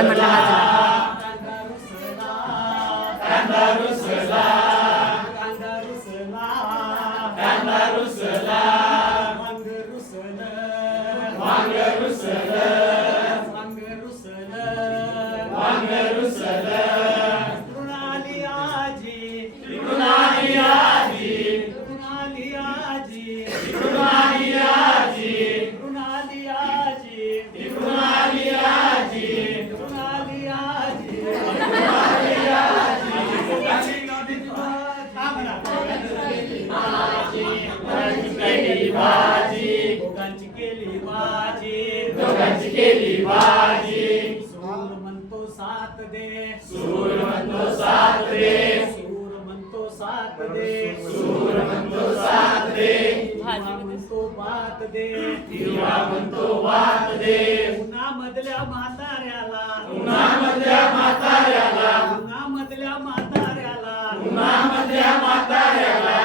थोडं म्हटलं बाजूला. कांदा रुसला, कांदा रुसला, कांदा रुसला, वांग रुसलं, वांग रुसलं, वांग रुसलं, वांग रुसलं. तृणाली आजी, तृणाली आजी, तृणाली आजी, तृणाली आजी, तृणाली आजी, तृणाली आजी, तृणाली आजी, तृणाली आजी. दोघांची केली भाजी, दोघांची केली भाजी. सूर म्हणतो साथ दे, सूर म्हणतो साथ दे, सूर म्हणतो साथ दे, सूर म्हणतो साथ दे. भाजी म्हणतो भात दे, दिवा म्हणतो भात दे. उन्हामधल्या म्हाताऱ्याला, उन्हामधल्या म्हाताऱ्याला, उन्हामधल्या म्हाताऱ्याला, उन्हामधल्या म्हाताऱ्याला.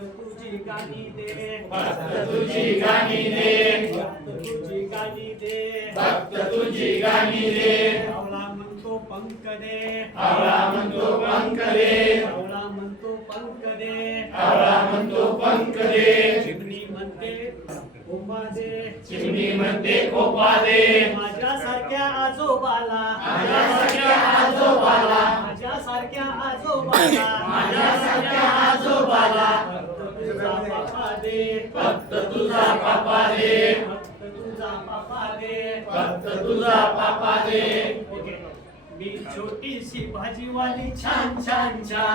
तुझी गाणी दे, भक्त तुझी गाणी दे, भक्त तुझी गाणी दे, भक्त तुझी गाणी दे. आवळा म्हणतो पंख दे, आवळा म्हणतो पंख दे, आवळा म्हणतो पंख दे, आवळा म्हणतो पंख दे. चिमणी म्हणते कोपा दे, चिमणी म्हणते कोपा दे. माझ्यासारख्या आजोबाला, माझ्यासारख्या आजोबाला, माझ्यासारख्या आजोबाला, माझ्यासारख्या आजोबाला. फक्त तुझा पापा दे, फक्त तुझा पापा दे, फक्त तुझा पापा दे. मी छोटीशी भाजीवाली छान छान छान.